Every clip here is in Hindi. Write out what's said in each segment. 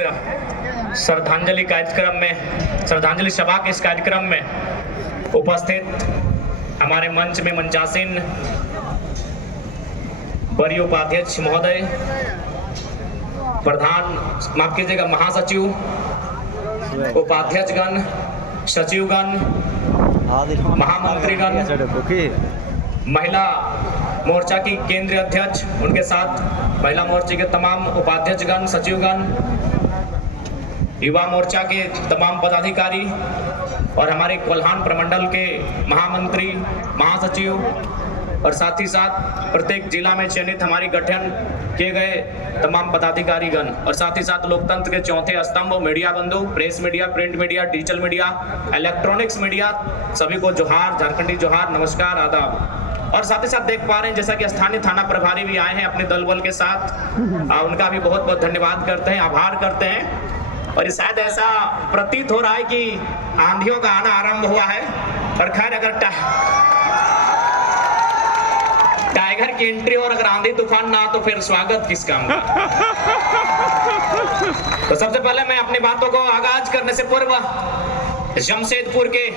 श्रद्धांजलि कार्यक्रम में, श्रद्धांजलि सभा के इस कार्यक्रम में उपस्थित हमारे मंच में मंचासीन वरीय उपाध्यक्ष महोदय, प्रधान माफ कीजिएगा महासचिव, उपाध्यक्षगण, सचिवगण, महामंत्रीगण, महिला मोर्चा की केंद्रीय अध्यक्ष, उनके साथ महिला मोर्चे के तमाम उपाध्यक्षगण, सचिवगण, युवा मोर्चा के तमाम पदाधिकारी और हमारे कोल्हान प्रमंडल के महामंत्री, महासचिव और साथ ही साथ प्रत्येक जिला में चयनित हमारी गठन किए गए तमाम पदाधिकारीगण और साथ ही साथ लोकतंत्र के चौथे स्तंभ मीडिया बंधु, press media, print media, digital media, electronics media, सभी को जोहार, झारखंडी जोहार, नमस्कार, आदाब। और साथ ही साथ देख पा रहे हैं जैसा कि स्थानीय थाना प्रभारी भी आए हैं अपने दल बल के साथ, उनका भी बहुत बहुत धन्यवाद करते हैं, आभार करते हैं। और शायद ऐसा प्रतीत हो रहा है कि आंधियों का आना आरंभ हुआ है। और खैर अगर टाइगर की एंट्री और अगर आंधी तूफान ना तो फिर स्वागत किस काम का। तो सबसे पहले मैं अपनी बातों को आगाज करने से पूर्व जमशेदपुर के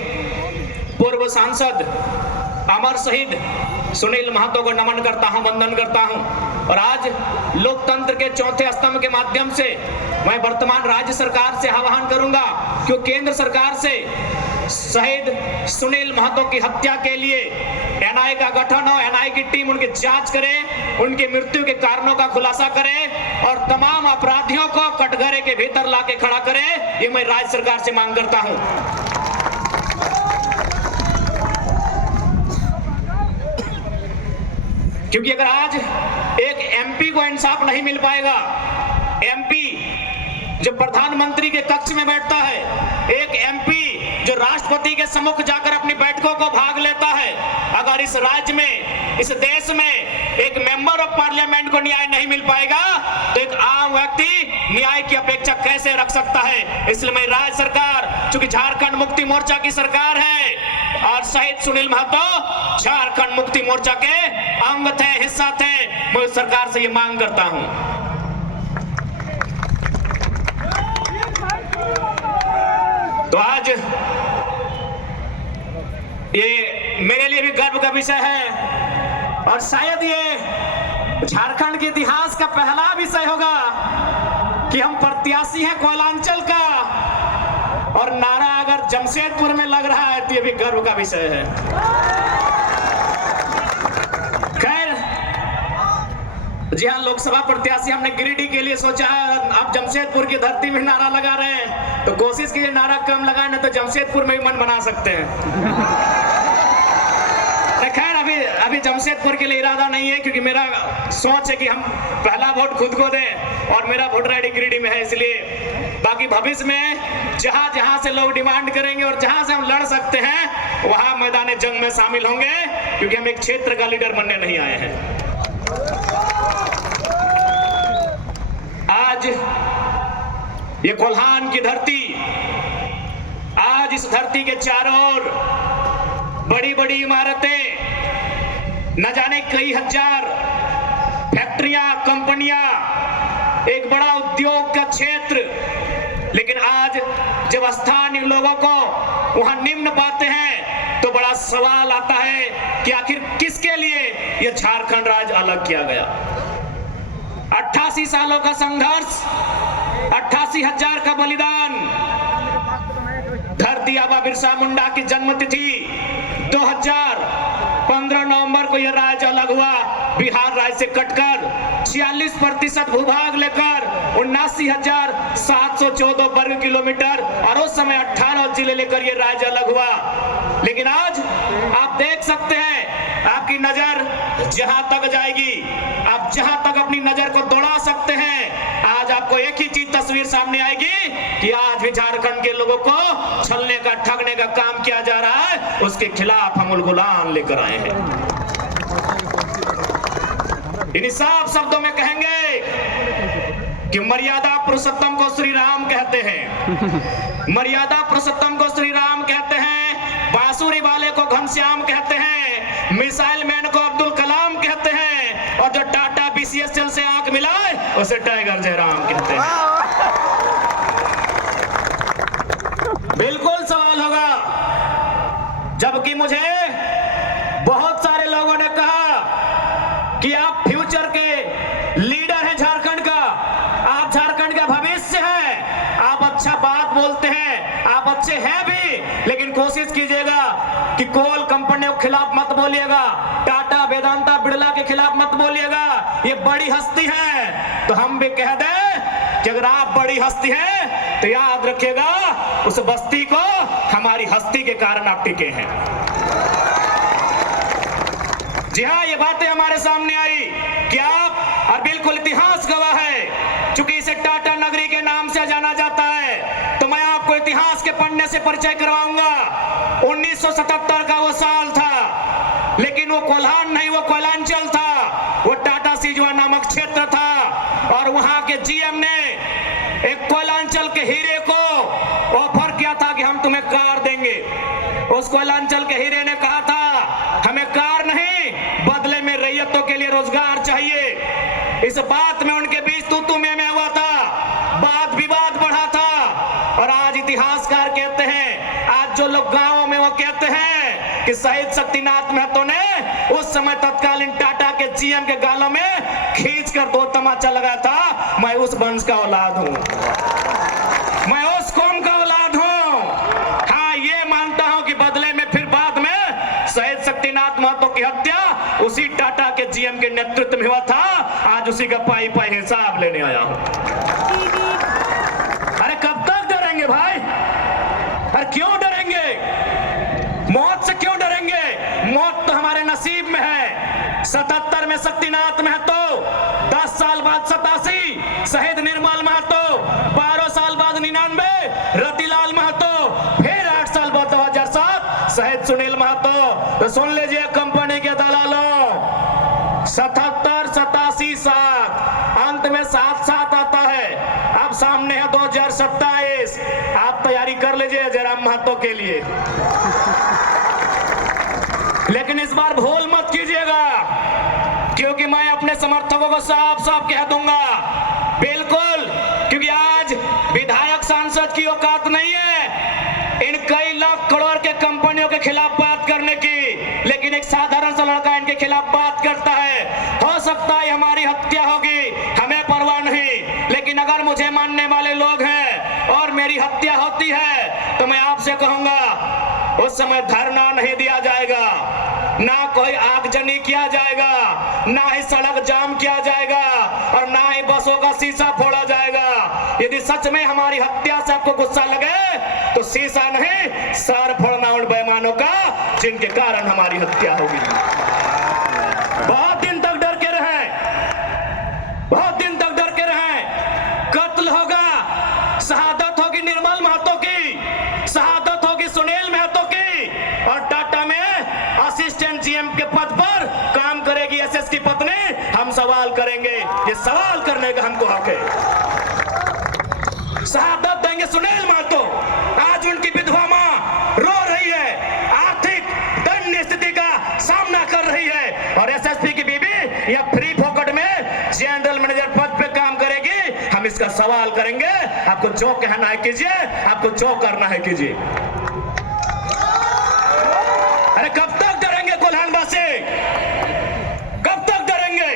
पूर्व सांसद अमर शहीद सुनील महतो को नमन करता हूं, वंदन करता हूं। और आज लोकतंत्र के चौथे स्तंभ के माध्यम से मैं वर्तमान राज्य सरकार से आह्वान करूंगा कि केंद्र सरकार से शहीद सुनील महतो की हत्या के लिए एनआईए का गठन हो, एनआईए की टीम उनकी जांच करे, उनकी मृत्यु के कारणों का खुलासा करे और तमाम अपराधियों को कटघरे के भीतर लाके खड़ा करे। ये मैं राज्य सरकार से मांग करता हूं। क्योंकि अगर आज एक एमपी को इंसाफ नहीं मिल पाएगा, एमपी जो प्रधानमंत्री के कक्ष में बैठता है, एक एमपी जो राष्ट्रपति के सम्मुख जाकर अपनी बैठकों को भाग लेता है, अगर इस राज्य में, इस देश में एक मेंबर ऑफ पार्लियामेंट को न्याय नहीं मिल पाएगा तो एक आम व्यक्ति न्याय की अपेक्षा कैसे रख सकता है। इसलिए मैं राज्य सरकार, चूंकि झारखंड मुक्ति मोर्चा की सरकार है और शहीद सुनील महतो झारखंड मुक्ति मोर्चा के अंग थे, हिस्सा थे, मैं सरकार से ये मांग करता हूं। तो आज ये मेरे लिए भी गर्व का विषय है और शायद ये झारखंड के इतिहास का पहला विषय होगा कि हम प्रत्याशी हैं कोयलांचल का और नारा अगर जमशेदपुर में लग रहा है तो ये भी गर्व का विषय है। खैर, जी हाँ, लोकसभा प्रत्याशी हमने गिरिडीह के लिए सोचा है, आप जमशेदपुर की धरती में नारा लगा रहे हैं तो कोशिश कीजिए नारा कम लगाए, ना तो जमशेदपुर में भी मन बना सकते हैं। खैर अभी जमशेदपुर के लिए इरादा नहीं है क्योंकि मेरा सोच है कि हम पहला वोट खुद को दें और मेरा वोटर आईडी गिरिडीह में है, इसलिए बाकी भविष्य में जहां जहां से लोग डिमांड करेंगे और जहां से हम लड़ सकते हैं वहां मैदान जंग में शामिल होंगे, क्योंकि हम एक क्षेत्र का लीडर बनने नहीं आए हैं। आज ये कोल्हान की धरती, आज इस धरती के चारों ओर बड़ी बड़ी इमारतें, न जाने कई हजार फैक्ट्रियां, कंपनियां, एक बड़ा उद्योग का क्षेत्र, लेकिन आज जब स्थानीय लोगों को वहां निम्न पाते हैं तो बड़ा सवाल आता है कि आखिर किसके लिए यह झारखंड राज्य अलग किया गया। 88 सालों का संघर्ष, 88,000 का बलिदान, धरती आबा बिरसा मुंडा की जन्मतिथि 2015 नवंबर को यह राज्य अलग हुआ, बिहार राज्य से कटकर 46% भूभाग लेकर 79,714 वर्ग किलोमीटर और उस समय 18 जिले लेकर यह राज्य अलग हुआ। लेकिन आज आप देख सकते हैं, आपकी नजर जहां तक जाएगी, आप जहां तक अपनी नजर को दौड़ा सकते हैं, आज आपको एक ही चीज तस्वीर सामने आएगी कि आज भी झारखंड के लोगों को छलने का, ठगने का काम किया जा रहा है, उसके खिलाफ हम उलगुलान लेकर आए हैं। इन साफ शब्दों में कहेंगे कि मर्यादा पुरुषोत्तम को श्री राम कहते हैं, मर्यादा पुरुषोत्तम को श्री राम कहते हैं, बांसुरी वाले को घनश्याम कहते हैं, मिसाइल मैन को अब्दुल कलाम कहते हैं और जो टाटा बीसीएसएल से आंख मिलाए उसे टाइगर जयराम कहते हैं। कि मुझे बहुत सारे लोगों ने कहा कि आप फ्यूचर के लीडर हैं झारखंड का, आप झारखंड का भविष्य हैं, आप अच्छा बात बोलते हैं, आप अच्छे हैं भी, लेकिन कोशिश कीजिएगा कि कोल कंपनियों के खिलाफ मत बोलिएगा, टाटा वेदांता बिड़ला के खिलाफ मत बोलिएगा, ये बड़ी हस्ती है। तो हम भी कह दें कि अगर आप बड़ी हस्ती हैं तो याद रखिएगा उस बस्ती को हमारी हस्ती के कारण आप टिके हैं। जी हाँ, ये बातें हमारे सामने आई कि आप, और बिल्कुल इतिहास गवाह है, चूंकि इसे टाटा नगरी के नाम से जाना जाता है, तो मैं आपको इतिहास के पन्ने से परिचय करवाऊंगा। 1977 का वो साल था, लेकिन वो कोल्हान नहीं, वो कोयलांचल था, वो टाटा सिजुआ नामक क्षेत्र था, और वहां के जीएम ने एक कोयलांचल के हीरे को ऑफर किया था कि हम तुम्हें कार देंगे। उस कोयलांचल के हीरे ने कहा था हमें कार नहीं, बदले में रैयतों के लिए रोजगार चाहिए। इस बात में उनके बीच तू मैं हुआ था, वाद विवाद बढ़ा था, और आज इतिहासकार कहते हैं, आज जो लोग गांवों में वो कहते हैं कि शहीद शक्तिनाथ महतो ने उस समय तत्कालीन टाटा के जीएम के गालों में खींचकर 2 तमाचा लगाया था। मैं उस वंश का औलाद हूं, मैं उस कौम का औलाद हूं। हाँ, ये मानता हूं कि बदले में फिर बाद में शहीद शक्तिनाथ महतो की हत्या उसी टाटा के जीएम के नेतृत्व में हुआ था। आज उसी का पाई हिसाब लेने आया हूं। अरे कब तक डरेंगे भाई? अरे क्यों डरेंगे? मौत से क्यों डरेंगे? मौत तो हमारे नसीब में है। 77 में शक्तिनाथ महतो, 10 साल बाद 87 शहीद निर्मल महतो, 12 साल बाद 99 रतिलाल महतो, फिर 8 साल बाद 2007 शहीद सुनील महतो। तो सुन लीजिए कंपनी के दलालों, 77, 87, 7, अंत में 7 आता है। अब सामने है 2027, आप तैयारी कर लीजिए जयराम महतो के लिए। लेकिन इस बार भूल मत कीजिएगा, क्योंकि मैं अपने समर्थकों को साफ साफ कह दूंगा, बिल्कुल, क्योंकि आज विधायक सांसद की औकात नहीं है इन कई लाख करोड़ के कंपनियों के खिलाफ बात करने की, लेकिन एक साधारण सा लड़का इनके खिलाफ बात करता है। हो सकता है हमारी हत्या होगी, हमें परवाह नहीं, लेकिन अगर मुझे मानने वाले लोग हैं और मेरी हत्या होती है तो मैं आपसे कहूंगा उस समय धरना नहीं दिया जाएगा, ना कोई आगजनी किया जाएगा, ना ही सड़क जाम किया जाएगा, और ना ही बसों का शीशा फोड़ा जाएगा। यदि सच में हमारी हत्या से आपको गुस्सा लगे तो शीशा नहीं, सर फोड़ना उन बेईमानों का जिनके कारण हमारी हत्या होगी। बहुत दिन तक डर के रहे, बहुत दिन तक डर के रहे। कत्ल होगा, शहादत होगी निर्मल महतो की, शहादत होगी सुनील महतो की, और टाटा में असिस्टेंट जीएम के पद पर काम करेगी एसएस की पत्नी। हम सवाल करेंगे, ये सवाल करने का हमको हक है। शहादत देंगे सुनील महतो। आज उनकी विधवा मां रो रही है, आर्थिक दयनीय स्थिति का सामना कर रही है, और एसएसपी की बीबी या फ्री फोकट में जनरल मैनेजर पद पे काम करेगी। हम इसका सवाल करेंगे, आपको जो कहना है कीजिए, आपको जो करना है कीजिए। अरे कब तक डरेंगे कोल्हानवासी? कब तक डरेंगे?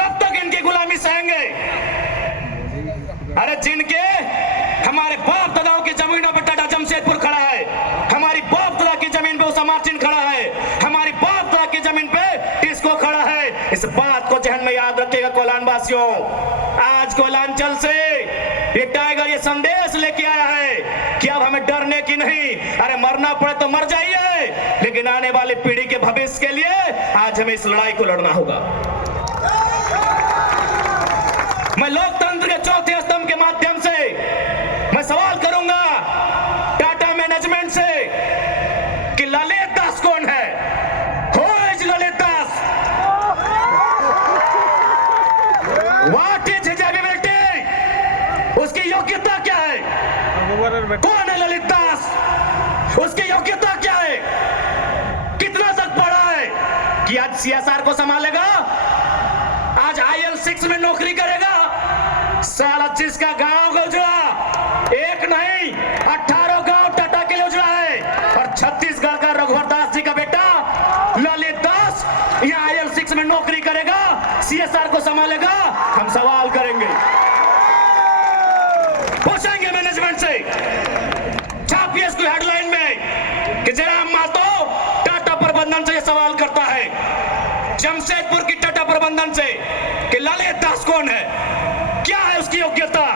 कब तक इनकी गुलामी सहेंगे? अरे जिनके हमारे बाप दादाओं की जमीनों पर टाटा जमशेदपुर खड़ा है, हमारी बाप दादा की जमीन पे उषा मार्टिन खड़ा है, हमारी बाप दादा की जमीन पे टिस्को खड़ा है। इस बात को जहन में याद रखिएगा कोल्हानवासियों। आज कोल्हांचल से ये टाइगर ये संदेश लेके आया है कि अब हमें डरने की नहीं, अरे मरना पड़े तो मर जाइए, लेकिन आने वाली पीढ़ी के भविष्य के लिए आज हमें इस लड़ाई को लड़ना होगा। मैं लोकतंत्र के चौथे स्तंभ के माध्यम से मैं सवाल करूंगा टाटा मैनेजमेंट से कि ललित दास कौन है? Who is Lalit Das? What is his ability? उसकी योग्यता क्या है? कौन है ललित दास? उसकी योग्यता क्या है? कितना तक पढ़ा है कि आज सीएसआर को संभालेगा, आज IL6 में नौकरी करेगा? साला जिसका गांव को उजड़ा, एक नहीं 18 गांव टाटा के लिए उजड़ा है, और छत्तीसगढ़ का रघुवर CSR को संभालेगा, हम सवाल करेंगे, पूछेंगे मैनेजमेंट से। छापिए इसको हेडलाइन में कि जयराम मातो टाटा प्रबंधन से ये सवाल करता है, जमशेदपुर की टाटा प्रबंधन से, कि ललित दास कौन है, क्या है उसकी योग्यता।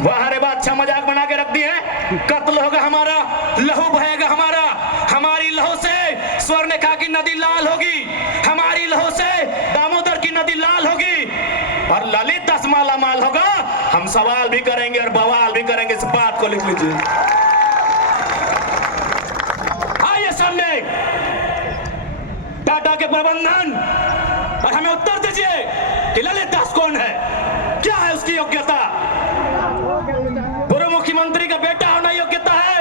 वह हरे बात अच्छा मजाक बना के रख दी है, कत्ल होगा हमारा, लहू बहेगा हमारा, हमारी लहू से स्वर्णरेखा की नदी लाल होगी, हमारी लहू से दामोदर की नदी लाल होगी, और ललित दास माला माल होगा। हम सवाल भी करेंगे और बवाल भी करेंगे, इस बात को लिख लीजिए। आइए सामने टाटा के प्रबंधन, और हमें उत्तर दीजिए कि ललित दास कौन है, क्या है उसकी योग्यता। पूर्व मुख्यमंत्री का बेटा होना योग्यता है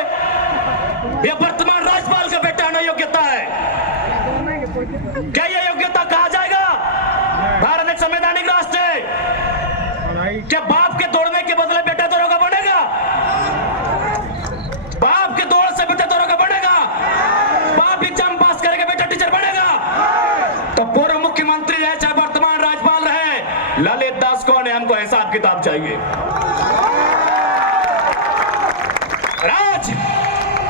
या वर्तमान राज्यपाल का बेटा होना योग्यता है? क्या यह योग्यता कहा जाएगा? भारत एक संवैधानिक राष्ट्र है। क्या बाप के दौड़ने के बदले बेटा दौड़ोगा बनेगा? बाप के दौड़ से बेटा दौड़ोगा बनेगा? बाप एग्जाम पास करेगा, बेटा टीचर बनेगा? तो पूर्व मुख्यमंत्री है चाहे वर्तमान राज्यपाल रहे, ललित दास कौन है, हमको हिसाब किताब चाहिए। राज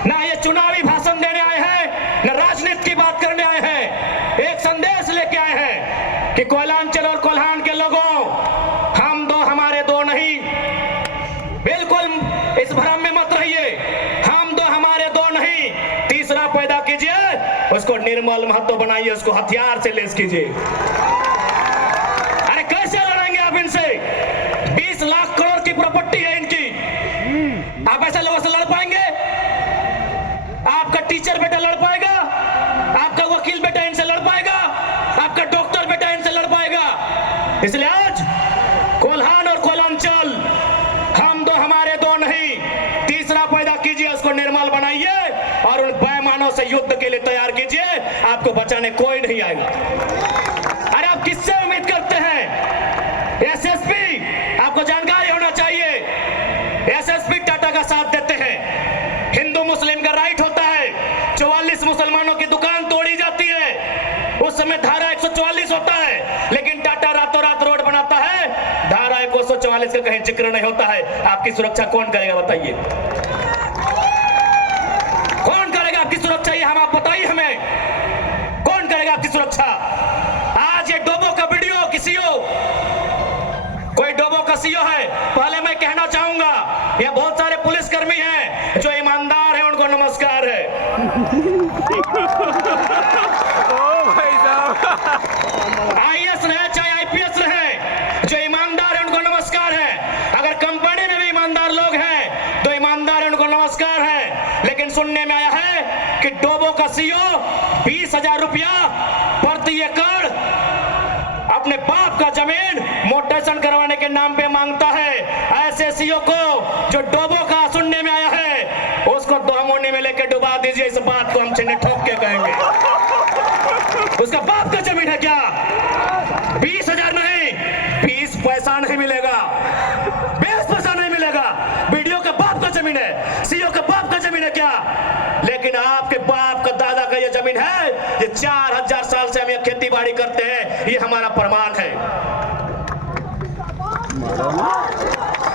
ना ये चुनावी भाषण देने आए हैं, न राजनीति की बात करने आए हैं, एक संदेश लेके आए हैं कि कोयलांचल और कोल्हान के लोगों, हम दो हमारे दो नहीं। बिल्कुल इस भ्रम में मत रहिए, हम दो हमारे दो नहीं। तीसरा पैदा कीजिए, उसको निर्मल महतो बनाइए, उसको हथियार से लेस कीजिए। अरे कैसे लड़ेंगे आप इनसे? 20 लाख करोड़ की प्रॉपर्टी है इनकी, आप ऐसे लोगों से लड़ पाएंगे? आपका टीचर बेटा लड़ पाएगा? आपका वकील बेटा इनसे लड़ पाएगा? आपका डॉक्टर बेटा इनसे लड़ पाएगा? इसलिए आज कोल्हान और कोयलांचल, हम दो हमारे दो नहीं। तीसरा पैदा कीजिए, उसको निर्मल बनाइए और उन बेईमानों से युद्ध के लिए तैयार कीजिए, आपको बचाने कोई नहीं आएगा। अरे आप किससे उम्मीद करते हैं? एसएसपी, आपको जानकारी होना चाहिए, एसएसपी टाटा का साथ देते हैं। हिंदू मुस्लिम का राइट होता है, 44 मुसलमानों की दुकान तोड़ी जाती है, उस समय धारा 144 होता है, लेकिन टाटा रातों रात रोड बनाता है, धारा 144 का कहीं जिक्र नहीं होता है। आपकी सुरक्षा कौन करेगा बताइए? कौन करेगा आपकी सुरक्षा? ये हम आप बताइए हमें, कौन करेगा आपकी सुरक्षा? आज ये डोबो का वीडियो किसी कोई डोबो का सीओ है, पहले मैं कहना चाहूंगा, ये बहुत सारे पुलिसकर्मी हैं जो ईमानदार हैं, उनको नमस्कार है। आईएएस रहे चाहे आईपीएस रहे, जो ईमानदार है उनको नमस्कार है। अगर कंपनी में भी ईमानदार लोग हैं तो ईमानदार है, उनको नमस्कार है। लेकिन सुनने में आया है कि डोबो का सीओ 20,000 रुपया प्रति एकड़ अपने बाप का जमीन मोटेशन करवाने के नाम पे मांगता है। ऐसे सीओ को जो डोबो का सुनने में आया है, उसको दोहमोनी में लेकर डुबा दीजिए। इस बात को हम छिन्ने ठोक के कहेंगे। उसका बाप का जमीन है क्या? 20,000 नहीं, 20 पैसा नहीं मिलेगा, 20 पैसा नहीं मिलेगा। वीडियो का बाप का जमीन है, सीओ का बाप का जमीन है क्या? लेकिन आपके बाप का दादा का ये जमीन है, ये 4000 साल से हम ये खेती बाड़ी करते हैं, ये हमारा प्रमाण है।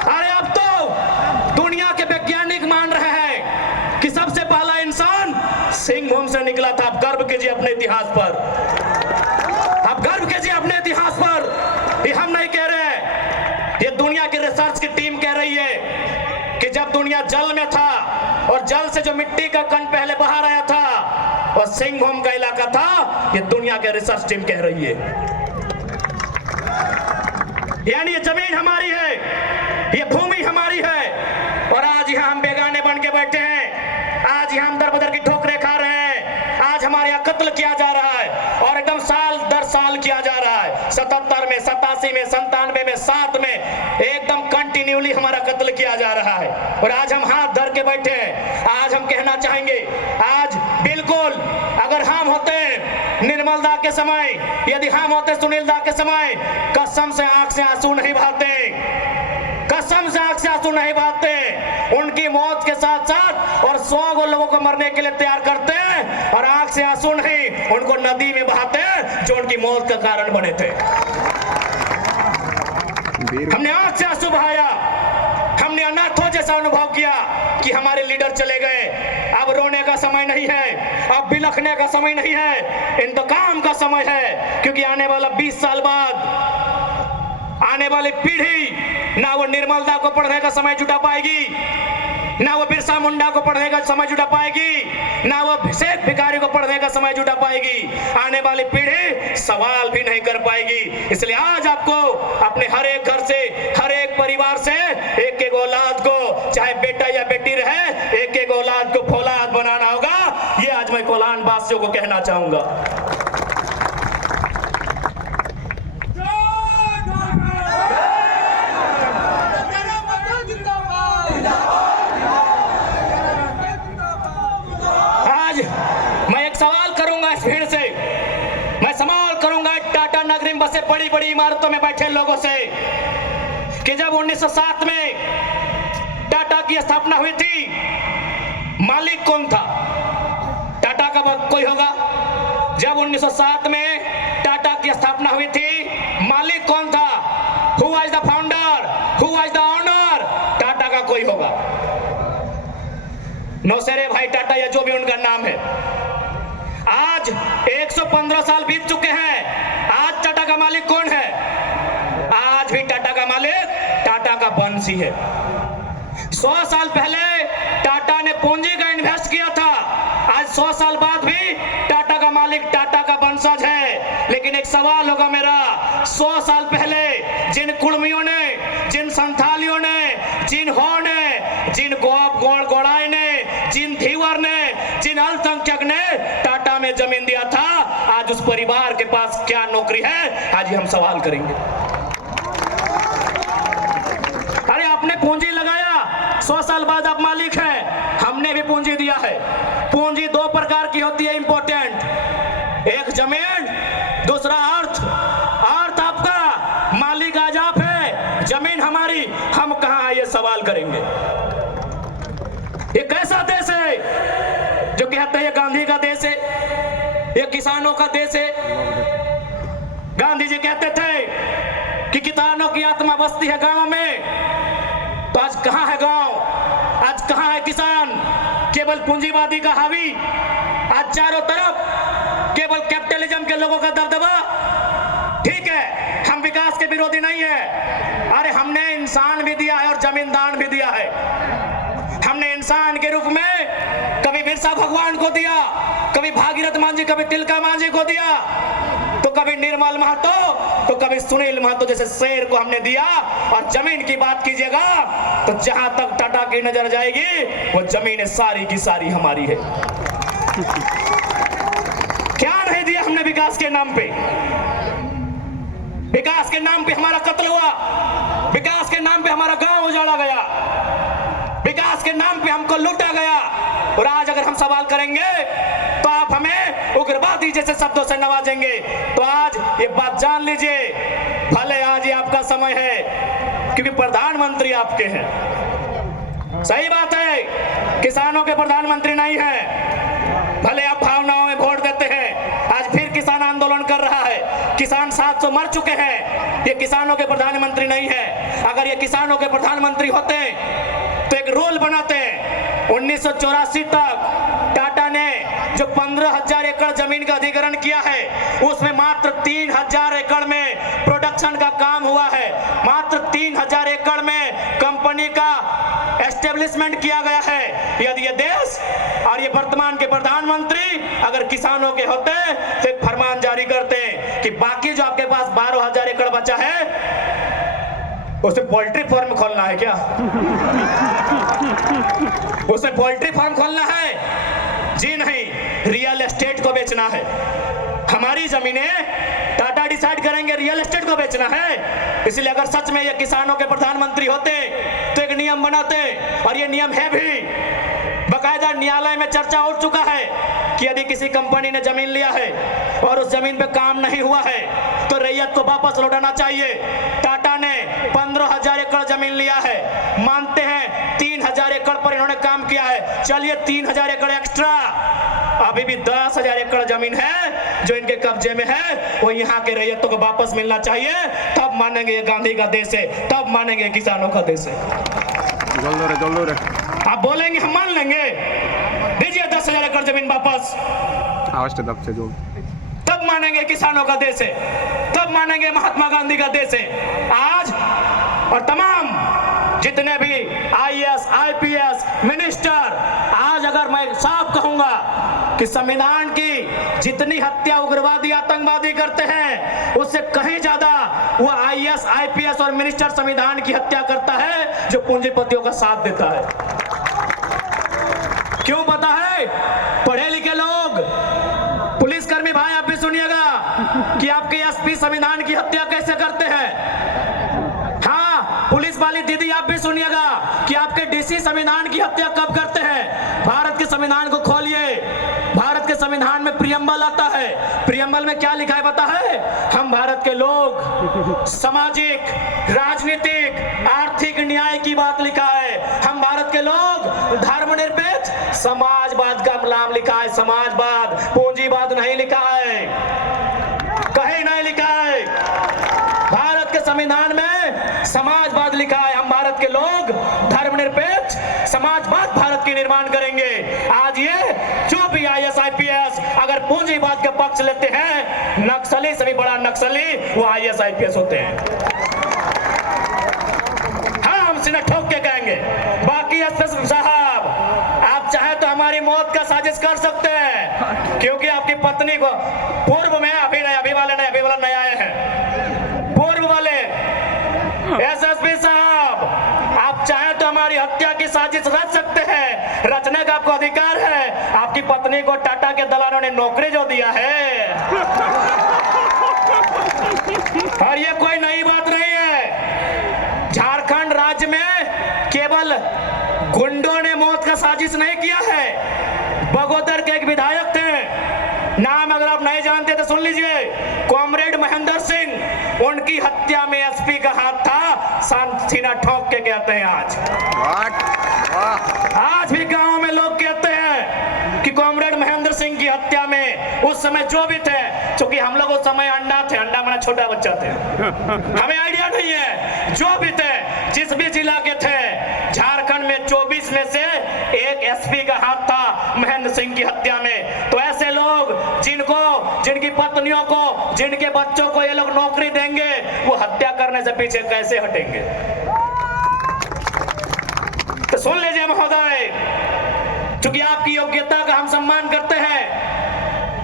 अरे अब तो दुनिया के वैज्ञानिक मान रहे हैं कि सबसे पहला इंसान सिंहभूम से निकला था। आप गर्व कीजिए अपने इतिहास पर, आप गर्व कीजिए अपने इतिहास पर। ये हम नहीं कह रहे, ये दुनिया की रिसर्च की टीम कह रही है कि जब दुनिया जल में था और जल से जो मिट्टी का कण पहले बाहर आया था और सिंहभूम का इलाका था, ये दुनिया के रिसर्च टीम कह रही है। यानी ये जमीन हमारी है, ये भूमि हमारी है, और आज यहाँ हम बेगाने बन के बैठे हैं। आज यहाँ हम दर बदर की ठोकरें खा रहे हैं। आज हमारे यहाँ कत्ल किया जा रहा है और एकदम साल दर साल किया जा रहा है। 77 में, 87 में, 97 में, 7 में एकदम कंटिन्यूली हमारा कत्ल किया जा रहा है, और आज हम हाथ धर के बैठे हैं। आज हम कहना चाहेंगे, आज बिल्कुल अगर हम होते निर्मल दा के समय, यदि हम होते सुनील दा के समय, कसम से आंख से आंसू नहीं बहाते, कसम से आंख से आंसू नहीं बहाते। उनकी मौत के साथ साथ और 100 लोगों को मरने के लिए तैयार करते हैं और आंख से आंसू नहीं, उनको नदी में बहाते जो उनकी मौत का कारण बने थे। हमने आंख से आंसू बहाया, हमने अनाथों जैसा अनुभव किया कि हमारे लीडर चले गए। अब रोने का समय नहीं है, अब बिलखने का समय नहीं है, इंतकाम का समय है। क्योंकि आने वाला 20 साल बाद आने वाली पीढ़ी ना वो निर्मलदा को पढ़ने का समय जुटा पाएगी, ना वो बिरसा मुंडा को पढ़ने का समय जुटा पाएगी, ना वो शेख भिखारी को पढ़ने का समय जुटा पाएगी। आने वाली पीढ़ी सवाल भी नहीं कर पाएगी। इसलिए आज आपको अपने हर एक घर से, हर एक परिवार से एक एक औलाद को, चाहे बेटा या बेटी रहे, एक एक औलाद को फौलाद बनाना होगा। ये आज मैं कोलान वासियों को कहना चाहूंगा। भीड़ से मैं सवाल करूंगा टाटा नगरी में बसे बड़ी बड़ी इमारतों में बैठे लोगों से कि जब 1907 में टाटा की स्थापना हुई थी, मालिक कौन था? टाटा का कोई होगा? जब 1907 में टाटा की स्थापना हुई थी, मालिक कौन था? Who was the founder? Who was the owner? Tata का कोई होगा? नौसेरे भाई टाटा या जो भी उनका नाम है। आज 115 साल बीत चुके हैं। आज टाटा का मालिक कौन है? आज भी टाटा का मालिक टाटा का वंशी है। 100 साल पहले टाटा ने पूंजी का इन्वेस्ट किया था, आज 100 साल बाद भी टाटा का मालिक टाटा का वंशज है। लेकिन एक सवाल होगा मेरा, 100 साल पहले जिन कुड़मियों ने, जिन संथालियों ने, जिन हो ने, जिन गोड़ाई ने, जिन धीवर ने, जिन अल्पसंख्यक ने टाटा में जमीन दिया था, आज उस परिवार के पास क्या नौकरी है? आज ही हम सवाल करेंगे। अरे आपने पूंजी लगाया, 100 साल बाद आप मालिक हैं। हमने भी पूंजी दिया है। पूंजी 2 प्रकार की होती है इंपॉर्टेंट, एक जमीन, दूसरा अर्थ। अर्थ आपका, मालिक आज आप है, जमीन हमारी, हम कहां है ये सवाल करेंगे। ये कैसा देश है जो कहते हैं ये गांधी का देश है, ये किसानों का देश है? गांधी जी कहते थे कि किसानों की आत्मा बसती है गांव में, तो आज कहां है गांव? आज कहां है किसान? केवल पूंजीवादी का हावी, आज चारों तरफ केवल कैपिटलिज्म के लोगों का दबदबा। ठीक है, हम विकास के विरोधी नहीं है। अरे हमने इंसान भी दिया है और जमींदार भी दिया है। हमने इंसान के रूप में कभी बिरसा भगवान को दिया, कभी भागीरथ मांझी, कभी तिलका मांझी को दिया, तो कभी निर्मल महतो, तो कभी सुनील महतो जैसे शेर को हमने दिया। और जमीन की बात कीजिएगा तो जहां तक टाटा की नजर जाएगी वो जमीनें सारी की सारी हमारी है। क्या नहीं दिया हमने विकास के नाम पे? विकास के नाम पे हमारा कत्ल हुआ, विकास के नाम पे हमारा गांव उजाड़ा गया, विकास के नाम पे हमको लूटा गया। और आज अगर हम सवाल करेंगे तो आप हमें उग्रवादी जैसे शब्दों से नवाजेंगे। तो आज ये बात जान लीजिए, भले आज ये आपका समय है क्योंकि प्रधानमंत्री आपके हैं। सही बात है, किसानों के प्रधानमंत्री नहीं है। भले आप भावनाओं में वोट देते हैं, आज फिर किसान आंदोलन कर रहा है, किसान 700 मर चुके हैं। ये किसानों के प्रधानमंत्री नहीं है। अगर ये किसानों के प्रधानमंत्री होते तो एक रूल बनाते। 1984 तक टाटा ने जो 15,000 एकड़ जमीन का अधिग्रहण किया है, उसमें मात्र 3,000 एकड़ में प्रोडक्शन का काम हुआ है। मात्र 3,000 एकड़ में कंपनी का एस्टेब्लिशमेंट किया गया है। यदि ये देश और ये वर्तमान के प्रधानमंत्री अगर किसानों के होते तो एक फरमान जारी करते कि बाकी जो आपके पास 12,000 एकड़ बचा है उसे पोल्ट्री फार्म खोलना है क्या? उसे पोल्ट्री फार्म खोलना है? जी नहीं, रियल एस्टेट को बेचना है। हमारी जमीनें टाटा डिसाइड करेंगे रियल एस्टेट को बेचना है। इसलिए अगर सच में ये किसानों के प्रधानमंत्री होते तो एक नियम बनाते, और ये नियम है भी, बकायदा न्यायालय में चर्चा उठ चुका है कि यदि किसी कंपनी ने जमीन लिया है और उस जमीन पे काम नहीं हुआ है तो रैयत को वापस लौटाना चाहिए। टाटा ने 15,000 एकड़ जमीन लिया है, मानते हैं 3,000 एकड़ पर इन्होंने काम किया है, चलिए 3,000 एकड़ एक्स्ट्रा अभी भी 10,000 एकड़ जमीन है जो इनके कब्जे में है, वो यहाँ के रैयतों को वापस मिलना चाहिए। तब मानेंगे ये गांधी का देश है, तब मानेंगे किसानों का देश है। जल्द रे। आप बोलेंगे हम मान लेंगे, दीजिए 10,000 एकड़ जमीन वापस, तब मानेंगे किसानों का देश है, तब मानेंगे महात्मा गांधी का देश है। आज और तमाम जितने भी IAS, IPS मिनिस्टर, आज अगर मैं साफ कहूंगा कि संविधान की जितनी हत्या उग्रवादी आतंकवादी करते हैं उससे कहीं ज्यादा वो IAS, IPS और मिनिस्टर संविधान की हत्या करता है जो पूंजीपतियों का साथ देता है। क्यों पता है? पढ़े लिखे लोग, पुलिसकर्मी भाई आप भी सुनिएगा कि आपके SP संविधान की हत्या कैसे करते हैं। हाँ, पुलिस वाली दीदी आप भी सुनिएगा कि आपके DC संविधान की हत्या कब करते हैं। भारत के संविधान को खोलिए, भारत के संविधान में प्रियम्बल आता है। प्रियम्बल में क्या लिखा है पता है? हम भारत के लोग सामाजिक, राजनीतिक, आर्थिक न्याय की बात लिखा है। हम भारत के लोग धर्मनिरपेक्ष समाजवाद का नाम लिखा है, समाजवाद, पूंजीवाद नहीं लिखा है, कहीं नहीं लिखा है। भारत के संविधान में समाजवाद लिखा है। हम भारत के लोग धर्मनिरपेक्ष समाजवाद भारत की निर्माण करेंगे। आज ये जो भी IAS, IPS अगर पूंजीवाद के पक्ष लेते हैं, नक्सली से भी बड़ा नक्सली वो IAS, IPS होते हैं। हाँ, हम सीना ठोक के कहेंगे। बाकी SP साहब, आप चाहे तो हमारी मौत का साजिश कर सकते हैं, क्योंकि आपकी पत्नी को पूर्व में अभी वाले नए आए हैं, पूर्व वाले SSP साहब, आप चाहे तो हमारी हत्या की साजिश रच सकते हैं, रचने का आपको अधिकार है। आपकी पत्नी को टाटा के दलालों ने नौकरी जो दिया है, और ये कोई नई बात नहीं है। झारखंड राज्य में केवल गुंडों ने मौत का साजिश नहीं किया है। बगोदर के एक विधायक थे, नाम अगर आप नहीं जानते तो सुन लीजिए, कॉमरेड महेंद्र सिंह, उनकी हत्या में SP का हाथ था। सीना ठोक के कहते हैं आज भी गांव में लोग कहते हैं कि कॉमरेड महेंद्र सिंह की हत्या में उस समय जो भी थे, क्योंकि हम लोग उस समय अंडा माना छोटा बच्चा थे, हमें आइडिया नहीं है, जो भी थे, जिस भी जिला के थे, झारखंड में 24 में से एक SP का हाथ था महेंद्र सिंह की हत्या में। तो ऐसे लोग जिनकी पत्नियों को, जिनके बच्चों को ये लोग नौकरी देंगे, वो हत्या करने से पीछे कैसे हटेंगे? तो सुन लीजिए महोदय, क्योंकि आपकी योग्यता का हम सम्मान करते हैं,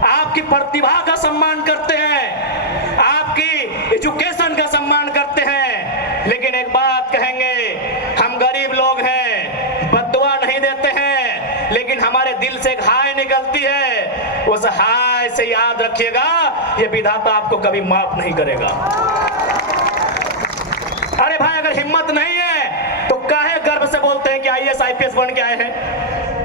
आपकी प्रतिभा का सम्मान करते हैं, आपकी एजुकेशन का सम्मान करते हैं, लेकिन एक बात कहेंगे, हम गरीब लोग हैं, बद्दुआ नहीं देते हैं, लेकिन हमारे दिल से एक हाय निकलती है। उस हाय से याद रखिएगा, ये विधाता आपको कभी माफ नहीं करेगा। अरे भाई, अगर हिम्मत नहीं है तो काहे गर्व से बोलते हैं कि IAS, IPS बन के आए हैं?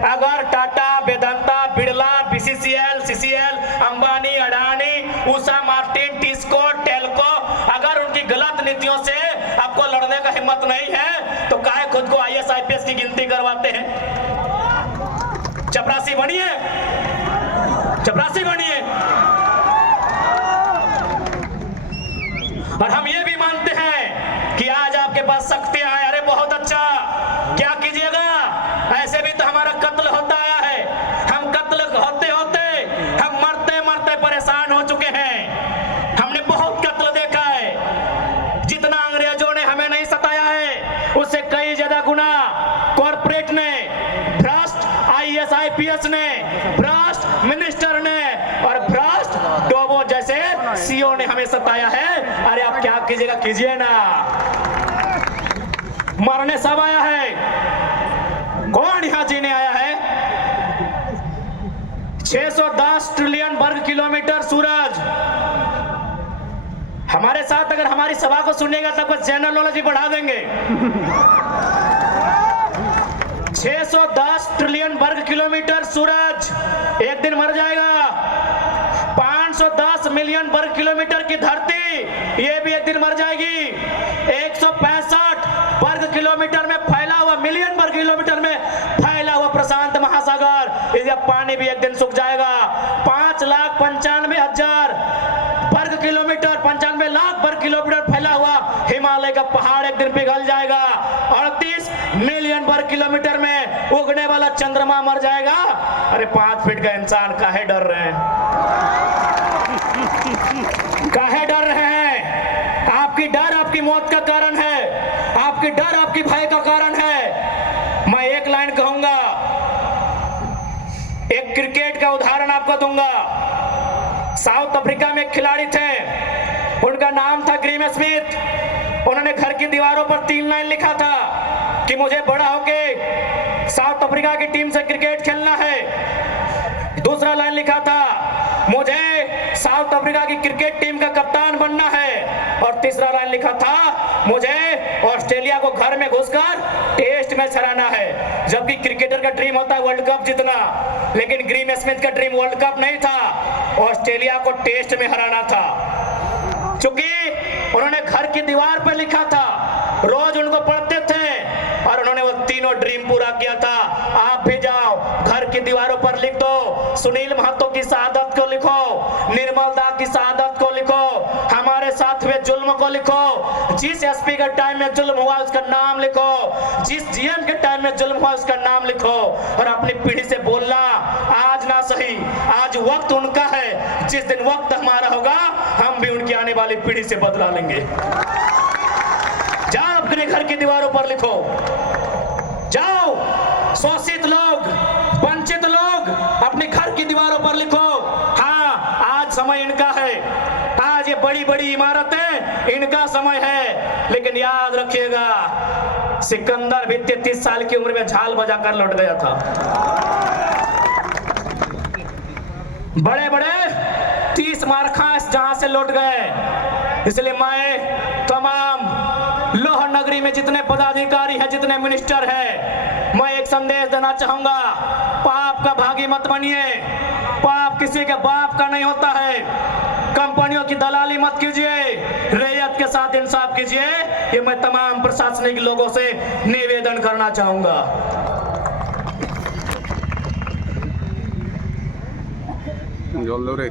अगर Tata, Vedanta, Birla, BCCL, CCL, Ambani, Adani, Usha Martin, TISCO, Telco, अगर उनकी गलत नीतियों से आपको लड़ने का हिम्मत नहीं है तो काहे खुद को IAS, IPS की गिनती करवाते हैं? चपरासी बनिए, चपरासी बनिए। और हम ये भी मानते हैं कि आज आपके पास शक्तियां हैं। अरे बहुत अच्छा, क्या कीजिएगा? ऐसे भी तो हमारा कत्ल होता आया है। हम कत्ल होते होते हम मरते मरते परेशान हो चुके हैं। हमने बहुत कत्ल देखा है। जितना अंग्रेजों ने हमें नहीं सताया है, उससे कई ज्यादा गुना कॉर्पोरेट ने, भ्रष्ट IAS, IPS ने, भ्रष्ट मिनिस्टर ने और भ्रष्ट डोबो जैसे CEO ने हमें सताया है। अरे आप क्या कीजिएगा? कीजिए ना। मरने सब आया है, कौन यहां जीने आया है? 610 ट्रिलियन वर्ग किलोमीटर सूरज। हमारे साथ अगर हमारी सभा को सुनिएगा तब कुछ जनरल नॉलेज बढ़ा देंगे। 610 ट्रिलियन वर्ग किलोमीटर सूरज एक दिन मर जाएगा। 510 मिलियन वर्ग किलोमीटर की धरती, ये भी एक दिन मर जाएगी। 165 वर्ग किलोमीटर में फैला हुआ, मिलियन वर्ग किलोमीटर में फैला हुआ प्रशांत महासागर, इसलिए पानी भी एक दिन सूख जाएगा। 5,95,000 वर्ग किलोमीटर, 95 लाख वर्ग किलोमीटर फैला हुआ हिमालय का पहाड़ एक दिन पिघल जाएगा। 38 मिलियन वर्ग किलोमीटर में उगने वाला चंद्रमा मर जाएगा। अरे 5 फीट का इंसान काहे डर रहे हैं, काहे डर रहे हैं? आपकी डर आपकी मौत का कारण है, आपकी डर आपकी भय का कारण है। मैं एक लाइन कहूंगा, एक क्रिकेट का उदाहरण आपको दूंगा। साउथ अफ्रीका में एक खिलाड़ी थे, उनका नाम था ग्रीम स्मिथ। उन्होंने घर की दीवारों पर 3 लाइन लिखा था कि मुझे बड़ा होके साउथ अफ्रीका की टीम से क्रिकेट खेलना है। दूसरा लाइन लिखा था, मुझे साउथ अफ्रीका की क्रिकेट टीम का कप्तान बनना है। और तीसरा लाइन लिखा था, मुझे ऑस्ट्रेलिया को घर में घुसकर टेस्ट मैच हराना है। जबकि क्रिकेटर का ड्रीम होता है वर्ल्ड कप जीतना, लेकिन ग्रीम स्मिथ का ड्रीम वर्ल्ड कप नहीं था, ऑस्ट्रेलिया को टेस्ट में हराना था। चूंकि उन्होंने घर की दीवार पर लिखा था, रोज उनको पढ़ते थे और उन्होंने वो तीनों ड्रीम पूरा किया था। आप भी जाओ, घर की दीवारों पर लिख दो, सुनील महतो की शहादत को लिखो, निर्मल दा की शहादत को लिखो, हमारे साथ हुए जुल्म को लिखो, जिस एसपी के टाइम में जुल्म हुआ उसका नाम लिखो, जिस जीएम के टाइम में जुल्म हुआ उसका नाम लिखो। और अपनी पीढ़ी से बोलना, आज ना सही, आज वक्त उनका है, जिस दिन वक्त हमारा होगा हम भी उनकी आने वाली पीढ़ी से बदला लेंगे। जाओ अपने घर की दीवारों पर लिखो, जाओ शोषित लोग, वंचित लोग अपने घर की दीवारों पर लिखो। हाँ, आज समय इनका है, आज ये बड़ी बड़ी इमारतें इनका समय है। लेकिन याद रखिएगा, सिकंदर भी 33 साल की उम्र में झाल बजाकर लौट गया था। बड़े बड़े 30 मारखा जहां से लौट गए। इसलिए मैं तमाम लोह नगरी में जितने पदाधिकारी हैं, जितने मिनिस्टर हैं, मैं एक संदेश देना चाहूंगा, पाप का भागी मत बनिए। पाप किसी के बाप का नहीं होता है। कंपनियों की दलाली मत कीजिए, रैयत के साथ इंसाफ कीजिए। ये मैं तमाम प्रशासनिक लोगों से निवेदन करना चाहूंगा। জল ধরে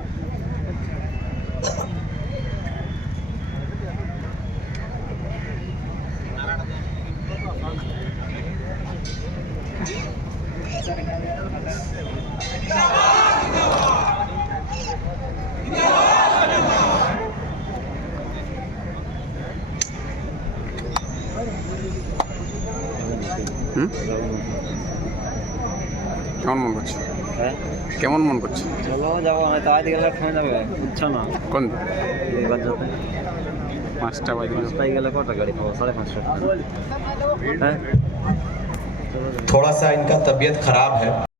কেমন মন করছে? হ্যাঁ, কেমন মন করছে? চলো যাবো, হয়তো আজ গেলে ঠেমে যাবে, বুঝছো না? কোন এবার যাতে 5টা বাজে? 5টায় গেলে কটা গাড়ি পাবো? 5:30। হ্যাঁ, थोड़ा सा इनका तबीयत खराब है।